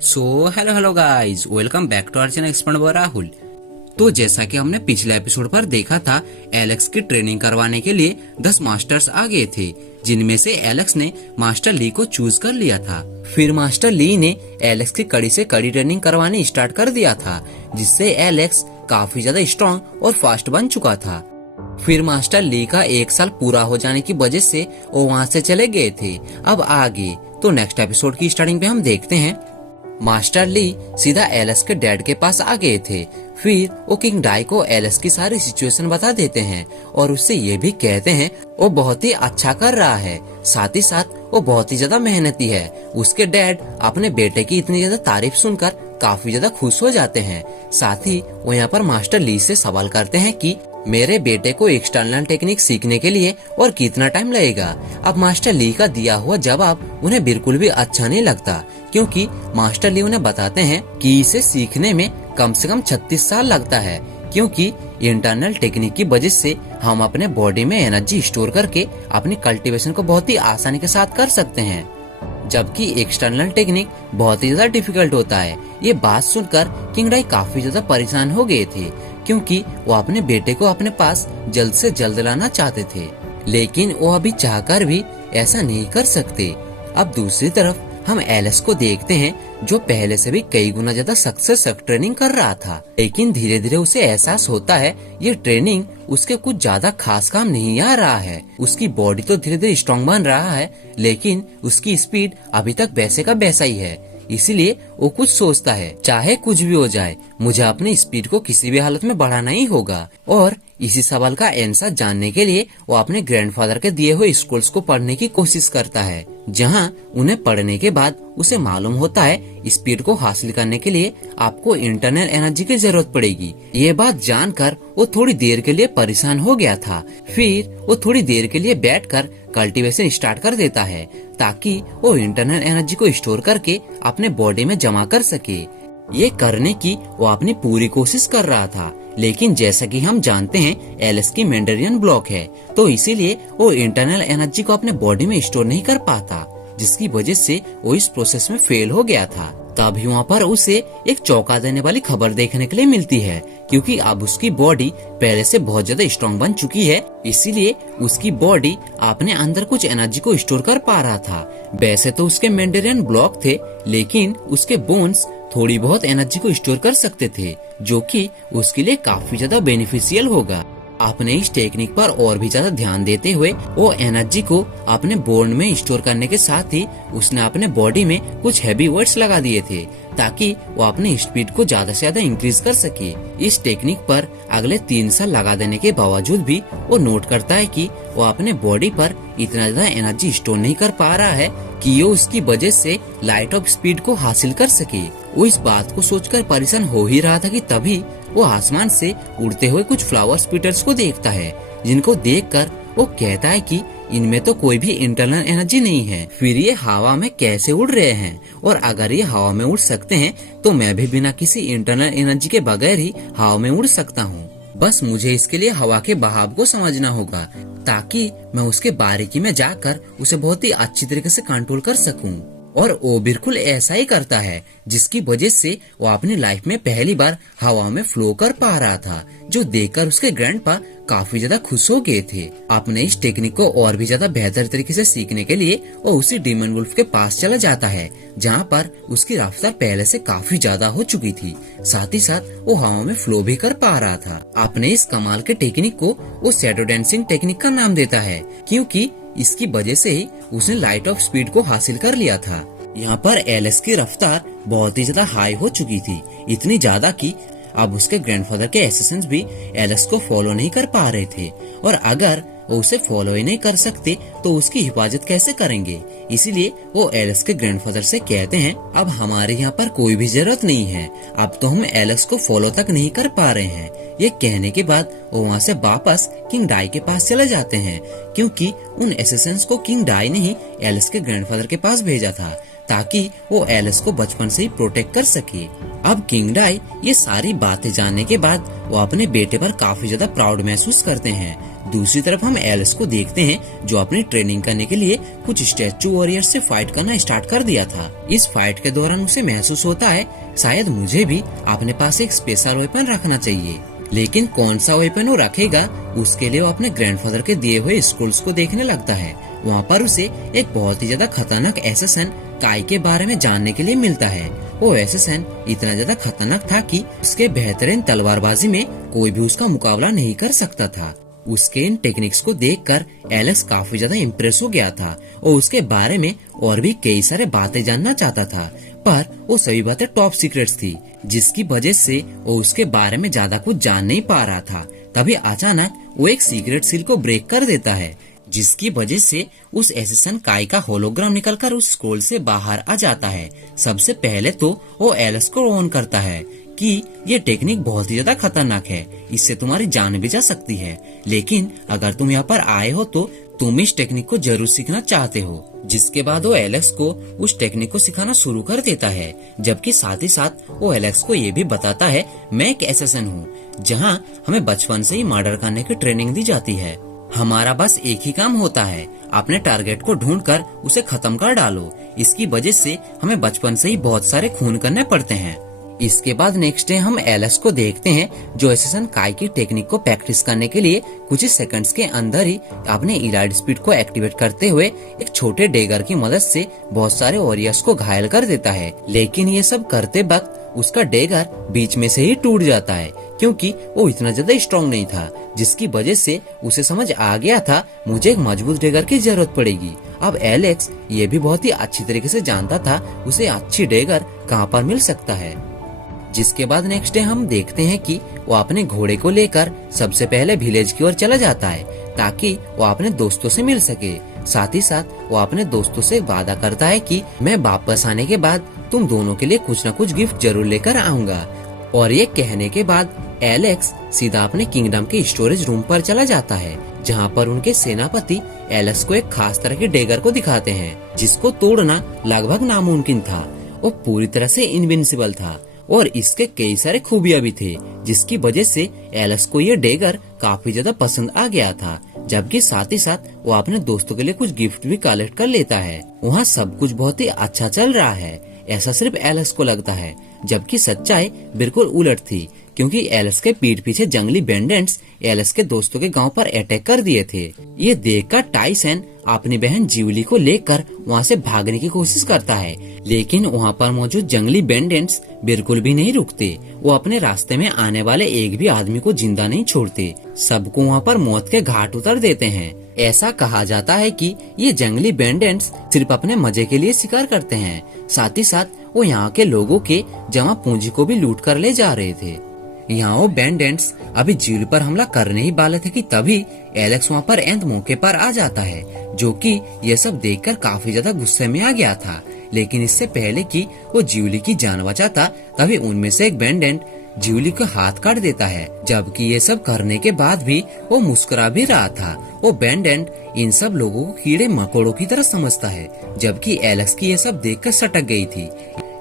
So hello guys, welcome back to our channel expert by Rahul. तो जैसा कि हमने पिछले एपिसोड पर देखा था, एलेक्स की ट्रेनिंग करवाने के लिए 10 मास्टर्स आ गए थे, जिनमें से एलेक्स ने मास्टर ली को चूज कर लिया था। फिर मास्टर ली ने एलेक्स की कड़ी से कड़ी ट्रेनिंग करवानी स्टार्ट कर दिया था, जिससे एलेक्स काफी ज्यादा स्ट्रॉन्ग और फास्ट बन चुका था। फिर मास्टर ली का 1 साल पूरा हो जाने की वजह से वो वहाँ से चले गए थे। अब आगे तो नेक्स्ट एपिसोड की स्टार्टिंग पे हम देखते हैं, मास्टर ली सीधा एलेक्स के डैड के पास आ गए थे। फिर वो किंग डाई को एलेक्स की सारी सिचुएशन बता देते हैं और उससे ये भी कहते हैं वो बहुत ही अच्छा कर रहा है, साथ ही साथ वो बहुत ही ज्यादा मेहनती है। उसके डैड अपने बेटे की इतनी ज्यादा तारीफ सुनकर काफी ज्यादा खुश हो जाते हैं। साथ ही वो यहाँ पर मास्टर ली से सवाल करते हैं कि मेरे बेटे को एक्सटर्नल टेक्निक सीखने के लिए और कितना टाइम लगेगा। अब मास्टर ली का दिया हुआ जवाब उन्हें बिल्कुल भी अच्छा नहीं लगता, क्योंकि मास्टर ली उन्हें बताते हैं कि इसे सीखने में कम से कम 36 साल लगता है, क्योंकि इंटरनल टेक्निक की वजह से हम अपने बॉडी में एनर्जी स्टोर करके अपनी कल्टीवेशन को बहुत ही आसानी के साथ कर सकते हैं, जबकि एक्सटर्नल टेक्निक बहुत ही ज्यादा डिफिकल्ट होता है। ये बात सुनकर किंग डाई काफी ज्यादा परेशान हो गए थे, क्योंकि वो अपने बेटे को अपने पास जल्द से जल्द लाना चाहते थे, लेकिन वो अभी चाहकर भी ऐसा नहीं कर सकते। अब दूसरी तरफ हम एलेक्स को देखते हैं, जो पहले से भी कई गुना ज्यादा सख्त से सख्त ट्रेनिंग कर रहा था, लेकिन धीरे धीरे उसे एहसास होता है ये ट्रेनिंग उसके कुछ ज्यादा खास काम नहीं आ रहा है। उसकी बॉडी तो धीरे धीरे स्ट्रॉन्ग बन रहा है, लेकिन उसकी स्पीड अभी तक वैसे का वैसा ही है। इसीलिए वो कुछ सोचता है, चाहे कुछ भी हो जाए, मुझे अपनी स्पीड को किसी भी हालत में बढ़ाना ही होगा। और इसी सवाल का आंसर जानने के लिए वो अपने ग्रैंडफादर के दिए हुए स्कूल्स को पढ़ने की कोशिश करता है, जहां उन्हें पढ़ने के बाद उसे मालूम होता है स्पीड को हासिल करने के लिए आपको इंटरनल एनर्जी की जरूरत पड़ेगी। ये बात जानकर वो थोड़ी देर के लिए परेशान हो गया था। फिर वो थोड़ी देर के लिए बैठकर कल्टीवेशन स्टार्ट कर देता है, ताकि वो इंटरनल एनर्जी को स्टोर करके अपने बॉडी में जमा कर सके। ये करने की वो अपनी पूरी कोशिश कर रहा था, लेकिन जैसा कि हम जानते हैं एलेक्स की मेंडेरियन ब्लॉक है, तो इसीलिए वो इंटरनल एनर्जी को अपने बॉडी में स्टोर नहीं कर पाता, जिसकी वजह से वो इस प्रोसेस में फेल हो गया था। तभी वहाँ पर उसे एक चौंका देने वाली खबर देखने के लिए मिलती है, क्योंकि अब उसकी बॉडी पहले से बहुत ज्यादा स्ट्रॉन्ग बन चुकी है, इसीलिए उसकी बॉडी अपने अंदर कुछ एनर्जी को स्टोर कर पा रहा था। वैसे तो उसके मेंडेरियन ब्लॉक थे, लेकिन उसके बोन्स थोड़ी बहुत एनर्जी को स्टोर कर सकते थे, जो कि उसके लिए काफी ज्यादा बेनिफिशियल होगा। आपने इस टेक्निक पर और भी ज्यादा ध्यान देते हुए वो एनर्जी को अपने बोन में स्टोर करने के साथ ही उसने अपने बॉडी में कुछ हैवी वेट्स लगा दिए थे, ताकि वो अपनी स्पीड को ज्यादा से ज्यादा इंक्रीज कर सके। इस टेक्निक पर अगले 3 साल लगा देने के बावजूद भी वो नोट करता है कि वो अपने बॉडी पर इतना ज्यादा एनर्जी स्टोर नहीं कर पा रहा है कि ये उसकी वजह से लाइट ऑफ स्पीड को हासिल कर सके। वो इस बात को सोचकर परेशान हो ही रहा था कि तभी वो आसमान से उड़ते हुए कुछ फ्लावर स्पीटर्स को देखता है, जिनको देखकर वो कहता है कि इनमें तो कोई भी इंटरनल एनर्जी नहीं है, फिर ये हवा में कैसे उड़ रहे हैं, और अगर ये हवा में उड़ सकते हैं तो मैं भी बिना किसी इंटरनल एनर्जी के बगैर ही हवा में उड़ सकता हूँ। बस मुझे इसके लिए हवा के बहाव को समझना होगा, ताकि मैं उसके बारीकी में जाकर उसे बहुत ही अच्छी तरीके से कंट्रोल कर सकूं। और वो बिल्कुल ऐसा ही करता है, जिसकी वजह से वो अपनी लाइफ में पहली बार हवा में फ्लो कर पा रहा था, जो देखकर उसके ग्रैंडपा काफी ज्यादा खुश हो गए थे। अपने इस टेक्निक को और भी ज्यादा बेहतर तरीके से सीखने के लिए वो उसी डीमन वुल्फ के पास चला जाता है, जहाँ पर उसकी रफ्तार पहले से काफी ज्यादा हो चुकी थी, साथ ही साथ वो हवा में फ्लो भी कर पा रहा था। अपने इस कमाल के टेक्निक को वो शैडो डांसिंग टेक्निक का नाम देता है, क्योंकि इसकी वजह से ही उसने लाइट ऑफ स्पीड को हासिल कर लिया था। यहाँ पर एलेक्स की रफ्तार बहुत ही ज्यादा हाई हो चुकी थी, इतनी ज्यादा कि अब उसके ग्रैंडफादर के असिस्टेंट्स भी एलेक्स को फॉलो नहीं कर पा रहे थे, और अगर वो उसे फॉलो ही नहीं कर सकते तो उसकी हिफाजत कैसे करेंगे। इसीलिए वो एलेक्स के ग्रैंडफादर से कहते हैं, अब हमारे यहाँ पर कोई भी जरूरत नहीं है, अब तो हम एलेक्स को फॉलो तक नहीं कर पा रहे हैं। ये कहने के बाद वो वहाँ से वापस किंग डाई के पास चले जाते हैं, क्योंकि उन असिस्टेंट्स को किंग डाई ने ही एलेक्स के ग्रैंडफादर के पास भेजा था, ताकि वो एलेक्स को बचपन से ही प्रोटेक्ट कर सके। अब किंग डाई ये सारी बातें जानने के बाद वो अपने बेटे पर काफी ज्यादा प्राउड महसूस करते हैं। दूसरी तरफ हम एलेक्स को देखते हैं जो अपनी ट्रेनिंग करने के लिए कुछ स्टैचू वॉरियर से फाइट करना स्टार्ट कर दिया था। इस फाइट के दौरान उसे महसूस होता है शायद मुझे भी अपने पास एक स्पेशल वेपन रखना चाहिए, लेकिन कौन सा वेपन वो रखेगा उसके लिए वो अपने ग्रैंडफादर के दिए हुए स्कूल्स को देखने लगता है। वहाँ पर उसे एक बहुत ही ज्यादा खतरनाक एसेसन काई के बारे में जानने के लिए मिलता है। वो एसेसन इतना ज्यादा खतरनाक था कि उसके बेहतरीन तलवारबाजी में कोई भी उसका मुकाबला नहीं कर सकता था। उसके इन टेक्निक्स को देखकर एलेक्स काफी ज्यादा इम्प्रेस हो गया था और उसके बारे में और भी कई सारे बातें जानना चाहता था, पर वो सभी बातें टॉप सीक्रेट्स थी, जिसकी वजह से वो उसके बारे में ज्यादा कुछ जान नहीं पा रहा था। तभी अचानक वो एक सीक्रेट सील को ब्रेक कर देता है, जिसकी वजह से उस एसेसन काई का होलोग्राम निकलकर उस स्क्रोल से बाहर आ जाता है। सबसे पहले तो वो एलेक्स को वार्न करता है कि ये टेक्निक बहुत ही ज्यादा खतरनाक है, इससे तुम्हारी जान भी जा सकती है, लेकिन अगर तुम यहाँ पर आए हो तो तुम इस टेक्निक को जरूर सीखना चाहते हो। जिसके बाद वो एलेक्स को उस टेक्निक को सिखाना शुरू कर देता है, जबकि साथ ही साथ वो एलेक्स को ये भी बताता है मैं एक एसेसन हूँ जहाँ हमें बचपन से ही मर्डर करने की ट्रेनिंग दी जाती है। हमारा बस एक ही काम होता है, अपने टारगेट को ढूंढकर उसे खत्म कर डालो। इसकी वजह से हमें बचपन से ही बहुत सारे खून करने पड़ते हैं। इसके बाद नेक्स्ट डे हम एलेक्स को देखते हैं जो एसेसन काई की टेक्निक को प्रैक्टिस करने के लिए कुछ ही सेकंड्स के अंदर ही अपने इलाइट स्पीड को एक्टिवेट करते हुए एक छोटे डेगर की मदद से बहुत सारे वॉरियर्स को घायल कर देता है। लेकिन ये सब करते वक्त उसका डेगर बीच में से ही टूट जाता है, क्योंकि वो इतना ज्यादा स्ट्रॉन्ग नहीं था, जिसकी वजह से उसे समझ आ गया था मुझे एक मजबूत डेगर की जरूरत पड़ेगी। अब एलेक्स ये भी बहुत ही अच्छी तरीके से जानता था उसे अच्छी डेगर कहाँ पर मिल सकता है। जिसके बाद नेक्स्ट डे हम देखते हैं कि वो अपने घोड़े को लेकर सबसे पहले विलेज की ओर चला जाता है ताकि वो अपने दोस्तों से मिल सके। साथ ही साथ वो अपने दोस्तों से वादा करता है कि मैं वापस आने के बाद तुम दोनों के लिए कुछ न कुछ गिफ्ट जरूर लेकर आऊंगा। और ये कहने के बाद एलेक्स सीधा अपने किंगडम के स्टोरेज रूम पर चला जाता है, जहाँ पर उनके सेनापति एलेक्स को एक खास तरह के डेगर को दिखाते हैं जिसको तोड़ना लगभग नामुमकिन था। वो पूरी तरह से इनविंसिबल था और इसके कई सारे खूबियां भी थे, जिसकी वजह से एलेक्स को ये डेगर काफी ज्यादा पसंद आ गया था। जबकि साथ ही साथ वो अपने दोस्तों के लिए कुछ गिफ्ट भी कलेक्ट कर लेता है। वहाँ सब कुछ बहुत ही अच्छा चल रहा है, ऐसा सिर्फ एलेक्स को लगता है, जबकि सच्चाई बिल्कुल उलट थी, क्योंकि एलेक्स के पीठ पीछे जंगली बैंडेंट्स एलेक्स के दोस्तों के गांव पर अटैक कर दिए थे। ये देखकर टाइसन अपनी बहन ज्यूली को लेकर वहाँ से भागने की कोशिश करता है, लेकिन वहाँ पर मौजूद जंगली बैंडेंट्स बिल्कुल भी नहीं रुकते। वो अपने रास्ते में आने वाले एक भी आदमी को जिंदा नहीं छोड़ते, सबको वहाँ पर मौत के घाट उतार देते हैं। ऐसा कहा जाता है कि ये जंगली बैंडेंट्स सिर्फ अपने मजे के लिए शिकार करते हैं, साथ ही साथ वो यहाँ के लोगों के जमा पूंजी को भी लूट कर ले जा रहे थे। यहाँ वो बैंडेंट्स अभी ज्यूली पर हमला करने ही वाले थे कि तभी एलेक्स वहाँ पर एंड मौके पर आ जाता है, जो कि ये सब देखकर काफी ज्यादा गुस्से में आ गया था। लेकिन इससे पहले कि वो ज्यूली की जान बचाता, तभी उनमें से एक बैंडेंट ज्यूली का हाथ काट देता है। जबकि ये सब करने के बाद भी वो मुस्कुरा भी रहा था। वो बैंडेंट इन सब लोगों को कीड़े मकोड़ों की तरह समझता है, जबकि एलेक्स की ये सब देखकर सटक गई थी।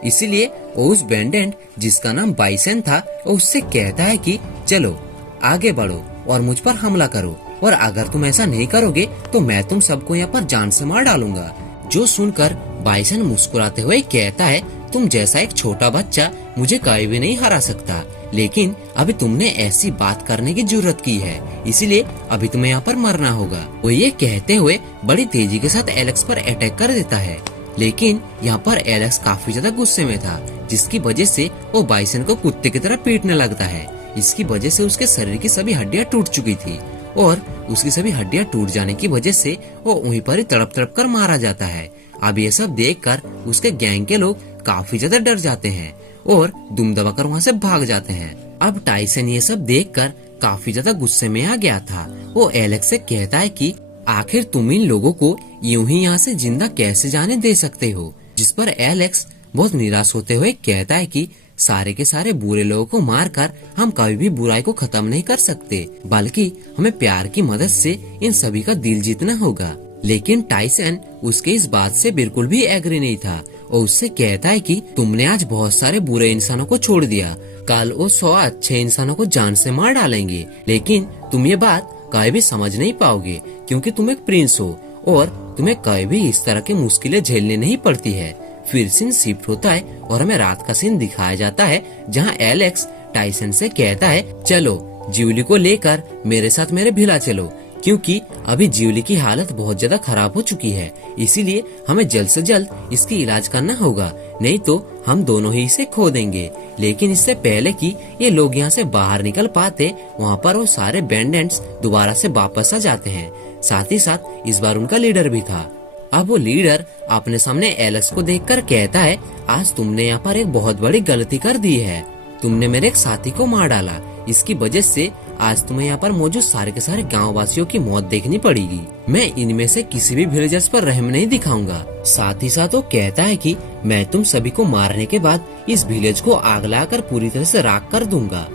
इसीलिए वो उस बैंडेंट जिसका नाम बाइसन था, वो उससे कहता है कि चलो आगे बढ़ो और मुझ पर हमला करो, और अगर तुम ऐसा नहीं करोगे तो मैं तुम सबको यहाँ पर जान से मार डालूंगा। जो सुनकर बाइसन मुस्कुराते हुए कहता है तुम जैसा एक छोटा बच्चा मुझे कभी भी नहीं हरा सकता, लेकिन अभी तुमने ऐसी बात करने की जरूरत की है, इसीलिए अभी तुम्हें यहाँ पर मरना होगा। वो ये कहते हुए बड़ी तेजी के साथ एलेक्स पर अटैक कर देता है, लेकिन यहाँ पर एलेक्स काफी ज्यादा गुस्से में था, जिसकी वजह से वो बाइसन को कुत्ते की तरह पीटने लगता है। इसकी वजह से उसके शरीर की सभी हड्डियां टूट चुकी थी और उसकी सभी हड्डियां टूट जाने की वजह से वो वहीं पर ही तड़प तड़प कर मारा जाता है। अब ये सब देखकर उसके गैंग के लोग काफी ज्यादा डर जाते हैं और दुम दबाकर वहाँ से भाग जाते हैं। अब टाइसन ये सब देखकर काफी ज्यादा गुस्से में आ गया था। वो एलेक्स से कहता है कि आखिर तुम इन लोगों को यूं ही यहाँ से जिंदा कैसे जाने दे सकते हो। जिस पर एलेक्स बहुत निराश होते हुए कहता है कि सारे के सारे बुरे लोगों को मारकर हम कभी भी बुराई को खत्म नहीं कर सकते, बल्कि हमें प्यार की मदद से इन सभी का दिल जीतना होगा। लेकिन टाइसन उसके इस बात से बिल्कुल भी एग्री नहीं था। और उससे कहता है कि तुमने आज बहुत सारे बुरे इंसानों को छोड़ दिया, कल वो 100 अच्छे इंसानों को जान से मार डालेंगे, लेकिन तुम ये बात कभी भी समझ नहीं पाओगे क्योंकि तुम एक प्रिंस हो और तुम्हें कभी भी इस तरह की मुश्किलें झेलनी नहीं पड़ती है। फिर सीन शिफ्ट होता है और हमें रात का सीन दिखाया जाता है जहाँ एलेक्स टाइसन से कहता है, चलो ज्यूली को लेकर मेरे साथ मेरे विला चलो, क्योंकि अभी ज्यूली की हालत बहुत ज्यादा खराब हो चुकी है, इसीलिए हमें जल्द से जल्द इसकी इलाज करना होगा, नहीं तो हम दोनों ही इसे खो देंगे। लेकिन इससे पहले कि ये लोग यहाँ से बाहर निकल पाते, वहाँ पर वो सारे बैंडेंट्स दोबारा से वापस आ जाते हैं। साथ ही साथ इस बार उनका लीडर भी था। अब वो लीडर अपने सामने एलेक्स को देखकर कहता है, आज तुमने यहाँ पर एक बहुत बड़ी गलती कर दी है, तुमने मेरे एक साथी को मार डाला, इसकी वजह से आज तुम्हें यहाँ पर मौजूद सारे के सारे गाँव वासियों की मौत देखनी पड़ेगी। मैं इनमें से किसी भी विलेजर्स पर रहम नहीं दिखाऊंगा। साथ ही साथ वो कहता है कि मैं तुम सभी को मारने के बाद इस विलेज को आग लगाकर पूरी तरह से राख कर दूंगा।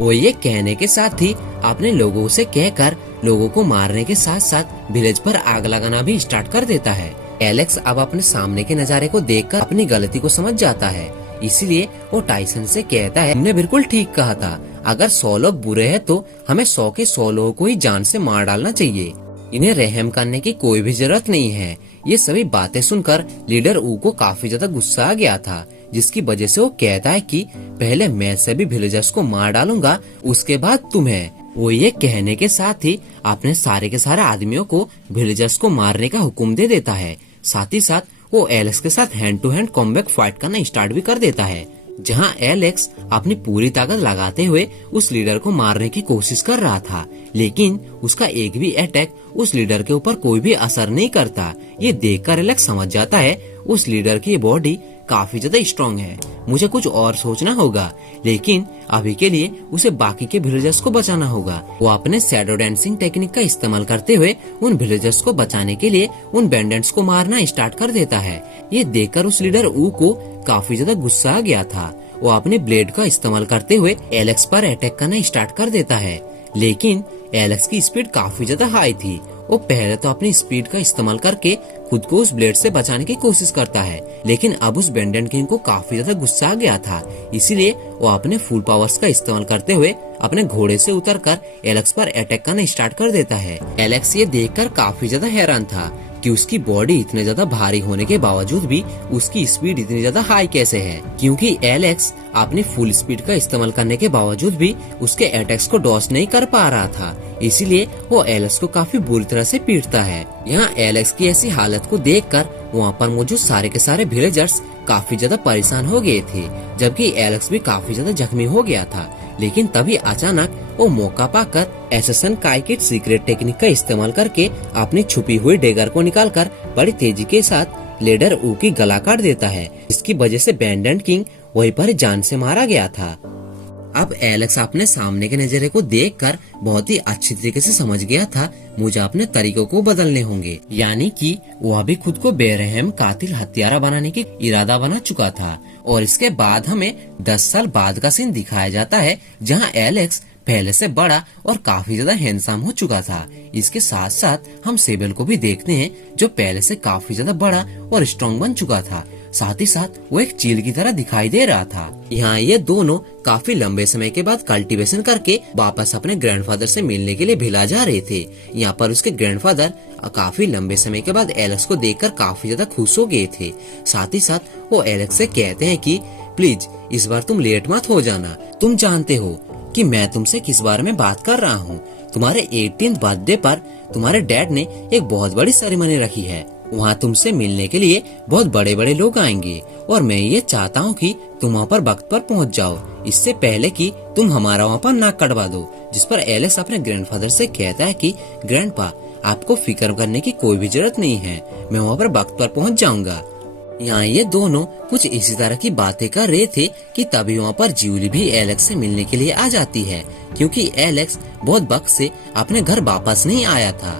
वो ये कहने के साथ ही अपने लोगों से कहकर लोगों को मारने के साथ साथ विलेज पर आग लगाना भी स्टार्ट कर देता है। एलेक्स अब अपने सामने के नजारे को देखकर अपनी गलती को समझ जाता है, इसीलिए वो टाइसन से कहता है, तुमने बिल्कुल ठीक कहा था, अगर 100 लोग बुरे हैं तो हमें 100 के 100 लोगों को ही जान से मार डालना चाहिए, इन्हें रहम करने की कोई भी जरूरत नहीं है। ये सभी बातें सुनकर लीडर ऊ को काफी ज्यादा गुस्सा आ गया था, जिसकी वजह से वो कहता है कि पहले मैं सभी विलेजर्स को मार डालूंगा, उसके बाद तुम्हें। वो ये कहने के साथ ही अपने सारे के सारे आदमियों को विलेजर्स को मारने का हुक्म दे देता है। साथ ही साथ वो एलेक्स के साथ hand to hand combat fight करना स्टार्ट भी कर देता है, जहां एलेक्स अपनी पूरी ताकत लगाते हुए उस लीडर को मारने की कोशिश कर रहा था, लेकिन उसका एक भी अटैक उस लीडर के ऊपर कोई भी असर नहीं करता। ये देखकर एलेक्स समझ जाता है उस लीडर की बॉडी काफी ज्यादा स्ट्रॉन्ग है, मुझे कुछ और सोचना होगा, लेकिन अभी के लिए उसे बाकी के विलेजर्स को बचाना होगा। वो अपने शैडो डांसिंग टेक्निक का इस्तेमाल करते हुए उन विलेजर्स को बचाने के लिए उन बैंडेंट्स को मारना स्टार्ट कर देता है। ये देखकर उस लीडर ऊ को काफी ज्यादा गुस्सा आ गया था। वो अपने ब्लेड का इस्तेमाल करते हुए एलेक्स पर अटैक करना स्टार्ट कर देता है, लेकिन एलेक्स की स्पीड काफी ज्यादा हाई थी। वो पहले तो अपनी स्पीड का इस्तेमाल करके खुद को उस ब्लेड से बचाने की कोशिश करता है, लेकिन अब उस बैंडेंट किंग को काफी ज्यादा गुस्सा आ गया था, इसीलिए वो अपने फुल पावर्स का इस्तेमाल करते हुए अपने घोड़े से उतरकर एलेक्स पर अटैक करना स्टार्ट कर देता है। एलेक्स ये देखकर काफी ज्यादा हैरान था कि उसकी बॉडी इतने ज्यादा भारी होने के बावजूद भी उसकी स्पीड इतनी ज्यादा हाई कैसे है, क्योंकि एलेक्स अपनी फुल स्पीड का इस्तेमाल करने के बावजूद भी उसके अटैक्स को डॉज नहीं कर पा रहा था, इसीलिए वो एलेक्स को काफी बुरी तरह से पीटता है। यहाँ एलेक्स की ऐसी हालत को देखकर वहाँ पर मौजूद सारे के सारे विलेजर्स काफी ज्यादा परेशान हो गए थे, जबकि एलेक्स भी काफी ज्यादा जख्मी हो गया था। लेकिन तभी अचानक वो मौका पाकर एसेसन काई की सीक्रेट टेक्निक का इस्तेमाल करके अपनी छुपी हुई डेगर को निकालकर बड़ी तेजी के साथ लीडर ऊ की गला काट देता है, इसकी वजह से बैंडेंट किंग वहीं पर जान से मारा गया था। अब एलेक्स अपने सामने के नजरे को देखकर बहुत ही अच्छी तरीके से समझ गया था मुझे अपने तरीकों को बदलने होंगे, यानी कि वह भी खुद को बेरहम कातिल हत्यारा बनाने की इरादा बना चुका था। और इसके बाद हमें 10 साल बाद का सीन दिखाया जाता है, जहां एलेक्स पहले से बड़ा और काफी ज्यादा हैंडसम हो चुका था। इसके साथ साथ हम सेबल को भी देखते हैं, जो पहले से काफी ज्यादा बड़ा और स्ट्रॉन्ग बन चुका था। साथ ही साथ वो एक चील की तरह दिखाई दे रहा था। यहाँ ये दोनों काफी लंबे समय के बाद कल्टीवेशन करके वापस अपने ग्रैंडफादर से मिलने के लिए भिला जा रहे थे। यहाँ पर उसके ग्रैंडफादर काफी लंबे समय के बाद एलेक्स को देखकर काफी ज्यादा खुश हो गए थे। साथ ही साथ वो एलेक्स से कहते हैं कि प्लीज इस बार तुम लेट मत हो जाना, तुम जानते हो कि मैं तुमसे किस बारे में बात कर रहा हूँ। तुम्हारे 18th बर्थडे पर तुम्हारे डैड ने एक बहुत बड़ी सेरेमनी रखी है, वहाँ तुमसे मिलने के लिए बहुत बड़े बड़े लोग आएंगे और मैं ये चाहता हूँ कि तुम वहाँ पर वक्त पर पहुँच जाओ, इससे पहले कि तुम हमारा वहाँ पर नाक कटवा दो। जिस पर एलेक्स अपने ग्रैंडफादर से कहता है कि ग्रैंडपा, आपको फिक्र करने की कोई भी जरूरत नहीं है, मैं वहाँ पर वक्त पर पहुँच जाऊंगा। यहाँ ये दोनों कुछ इसी तरह की बातें कर रहे थे कि तभी वहाँ पर ज्यूली भी एलेक्स से मिलने के लिए आ जाती है, क्योंकि एलेक्स बहुत वक्त से अपने घर वापस नहीं आया था।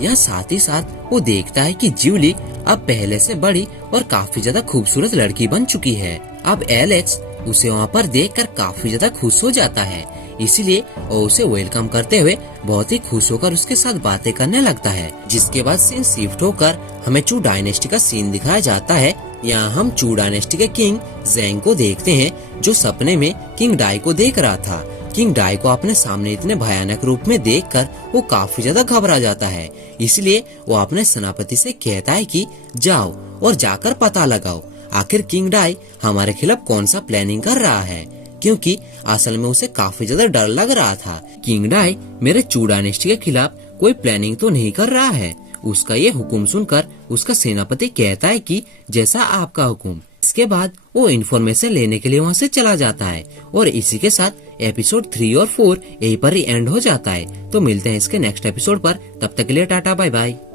यह साथ ही साथ वो देखता है कि ज्यूली अब पहले से बड़ी और काफी ज्यादा खूबसूरत लड़की बन चुकी है। अब एलेक्स उसे वहाँ पर देखकर काफी ज्यादा खुश हो जाता है, इसीलिए वो उसे वेलकम करते हुए बहुत ही खुश होकर उसके साथ बातें करने लगता है। जिसके बाद सीन शिफ्ट होकर हमें चू डायनेस्टी का सीन दिखाया जाता है, यहाँ हम चू डायनेस्टी के किंग ज़ेंग को देखते हैं, जो सपने में किंग डाई को देख रहा था। किंग डाई को अपने सामने इतने भयानक रूप में देखकर वो काफी ज्यादा घबरा जाता है। इसलिए वो अपने सेनापति से कहता है कि जाओ और जाकर पता लगाओ आखिर किंग डाई हमारे खिलाफ कौन सा प्लानिंग कर रहा है, क्योंकि असल में उसे काफी ज्यादा डर लग रहा था। किंग डाई मेरे चू डायनेस्टी के खिलाफ कोई प्लानिंग तो नहीं कर रहा है। उसका ये हुक्म सुनकर उसका सेनापति कहता है कि जैसा आपका हुक्म। इसके बाद वो इन्फॉर्मेशन लेने के लिए वहाँ से चला जाता है और इसी के साथ एपिसोड 3 और 4 यहीं पर ही एंड हो जाता है। तो मिलते हैं इसके नेक्स्ट एपिसोड पर, तब तक के लिए टाटा बाय बाय।